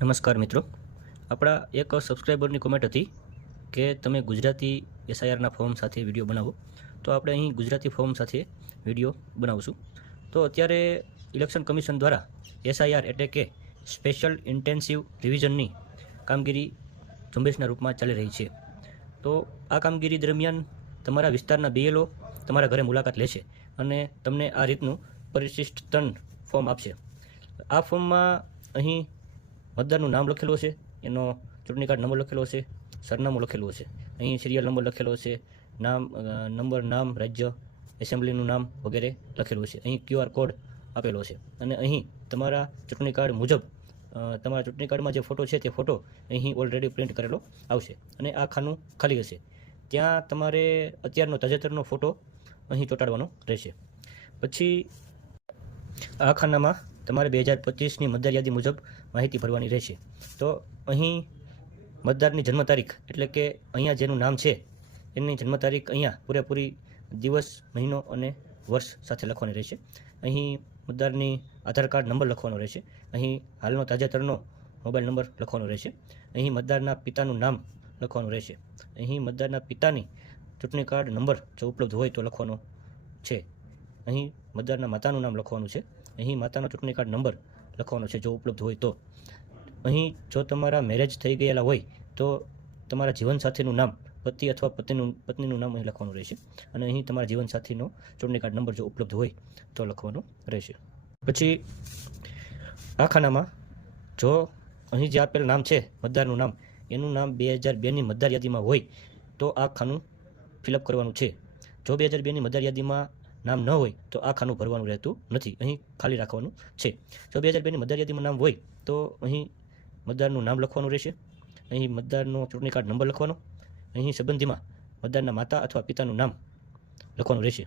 નમસ્કાર મિત્રો, આપણા એક સબસ્ક્રાઈબરની કોમેન્ટ હતી કે તમે ગુજરાતી એસઆઈઆરના ફોર્મ સાથે વિડીયો બનાવો. તો આપણે અહીં ગુજરાતી ફોર્મ સાથે વિડીયો બનાવશું. તો અત્યારે ઇલેક્શન કમિશન દ્વારા એસઆઈઆર એટલે કે સ્પેશિયલ ઇન્ટેન્સિવ રિવિઝનની કામગીરી ઝુંબેશના રૂપમાં ચાલી રહી છે. તો આ કામગીરી દરમિયાન તમારા વિસ્તારના બીએલઓ તમારા ઘરે મુલાકાત લેશે અને તમને આ રીતનું પરિશિષ્ટ 3 ફોર્મ આપશે. આ ફોર્મમાં અહીં મતદારનું નામ લખેલું હશે, એનો ચૂંટણી કાર્ડ નંબર લખેલો હશે, સરનામું લખેલું હશે, અહીં સિરિયલ નંબર લખેલો હશે, નામ, રાજ્ય, એસેમ્બલીનું નામ વગેરે લખેલું હશે. અહીં QR કોડ આપેલો છે અને અહીં તમારા ચૂંટણી કાર્ડ મુજબ તમારા ચૂંટણી કાર્ડમાં જે ફોટો છે તે ફોટો અહીં ઓલરેડી પ્રિન્ટ કરેલો આવશે અને આ ખાનું ખાલી હશે. ત્યાં તમારે અત્યારનો તાજેતરનો ફોટો અહીં ચોંટાડવાનો રહેશે. પછી આ ખાનામાં તમારે 2025ની મતદાર યાદી મુજબ માહિતી ભરવાની રહેશે. તો અહીં મતદારની જન્મ તારીખ એટલે કે અહીંયા જેનું નામ છે એની જન્મ તારીખ અહીંયા પૂરેપૂરી દિવસ, મહિનો અને વર્ષ સાથે લખવાની રહેશે. અહીં મતદારની આધાર કાર્ડ નંબર લખવાનો રહેશે. અહીં હાલનો તાજેતરનો મોબાઈલ નંબર લખવાનો રહેશે. અહીં મતદારના પિતાનું નામ લખવાનું રહેશે. અહીં મતદારના પિતાની ચૂંટણી કાર્ડ નંબર જો ઉપલબ્ધ હોય તો લખવાનો છે. અહીં મતદારના માતાનું નામ લખવાનું છે. અહીં માતાનો ચૂંટણી કાર્ડ નંબર લખવાનો છે જો ઉપલબ્ધ હોય તો. અહીં જો તમારા મેરેજ થઈ ગયેલા હોય તો તમારા જીવનસાથીનું નામ, પતિ અથવા પત્નીનું નામ અહીં લખવાનું રહેશે અને અહીં તમારા જીવનસાથીનો ચૂંટણી કાર્ડ નંબર જો ઉપલબ્ધ હોય તો લખવાનો રહેશે. પછી આ ખાનામાં જો અહીં જે આપેલ નામ છે મતદારનું નામ, એનું નામ 2002ની મતદાર યાદીમાં હોય તો આ ખાનું ફિલઅપ કરવાનું છે. જો 2002ની મતદાર યાદીમાં નામ ન હોય તો આ ખાનું ભરવાનું રહેતું નથી, અહીં ખાલી રાખવાનું છે. જો 2002ની મતદાર યાદીમાં નામ હોય તો અહીં મતદારનું નામ લખવાનું રહેશે. અહીં મતદારનો ચૂંટણી કાર્ડ નંબર લખવાનો. અહીં સંબંધીમાં મતદારના માતા અથવા પિતાનું નામ લખવાનું રહેશે.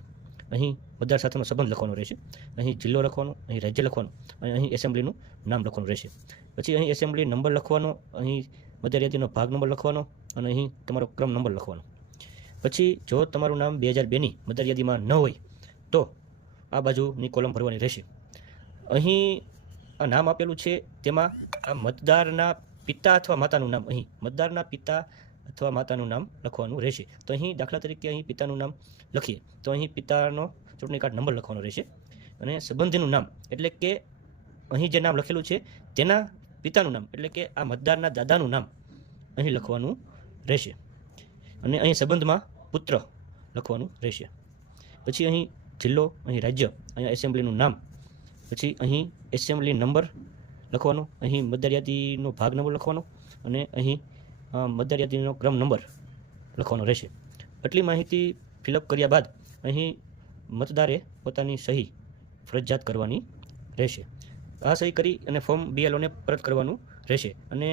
અહીં મતદાર સાથેનો સંબંધ લખવાનો રહેશે. અહીં જિલ્લો લખવાનો, અહીં રાજ્ય લખવાનું અને અહીં એસેમ્બલીનું નામ લખવાનું રહેશે. પછી અહીં એસેમ્બલી નંબર લખવાનો, અહીં મતદાર યાદીનો ભાગ નંબર લખવાનો અને અહીં તમારો ક્રમ નંબર લખવાનો. પછી જો તમારું નામ 2002ની મતદાર યાદીમાં ન હોય તો આ બાજુની કોલમ ભરવાની રહેશે. અહીં આ નામ આપેલું છે તેમાં આ મતદારના પિતા અથવા માતાનું નામ, અહીં મતદારના પિતા અથવા માતાનું નામ લખવાનું રહેશે. તો અહીં દાખલા તરીકે અહીં પિતાનું નામ લખીએ તો અહીં પિતાનો ચૂંટણી કાર્ડ નંબર લખવાનો રહેશે અને સંબંધીનું નામ એટલે કે અહીં જે નામ લખેલું છે તેના પિતાનું નામ એટલે કે આ મતદારના દાદાનું નામ અહીં લખવાનું રહેશે અને અહીં સંબંધમાં પુત્ર લખવાનું રહેશે. પછી અહીં જિલ્લો, અહીં રાજ્ય, અહીંયા એસેમ્બલીનું નામ, પછી અહીં એસેમ્બલી નંબર લખવાનો, અહીં મતદાર યાદીનો ભાગ નંબર લખવાનો અને અહીં મતદાર યાદીનો ક્રમ નંબર લખવાનો રહેશે. આટલી માહિતી ફિલઅપ કર્યા બાદ અહીં મતદારે પોતાની સહી ફરજિયાત કરવાની રહેશે. આ સહી કરી અને ફોર્મ બીએલઓને પરત કરવાનું રહેશે અને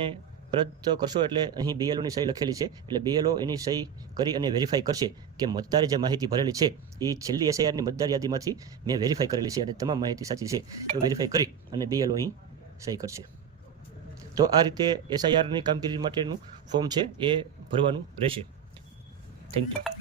પરત કરશો એટલે અહીં બીએલઓની સહી લખેલી છે એટલે બીએલઓ એની સહી કરી અને વેરીફાઈ કરશે કે મતદારે જે માહિતી ભરેલી છે એ છેલ્લી એસઆઈઆરની મતદાર યાદીમાંથી મેં વેરીફાઈ કરેલી છે અને તમામ માહિતી સાચી છે એ વેરીફાઈ કરી અને બીએલઓ અહીં સહી કરશે. તો આ રીતે એસઆઈઆરની કામગીરી માટેનું ફોર્મ છે એ ભરવાનું રહેશે. Thank you.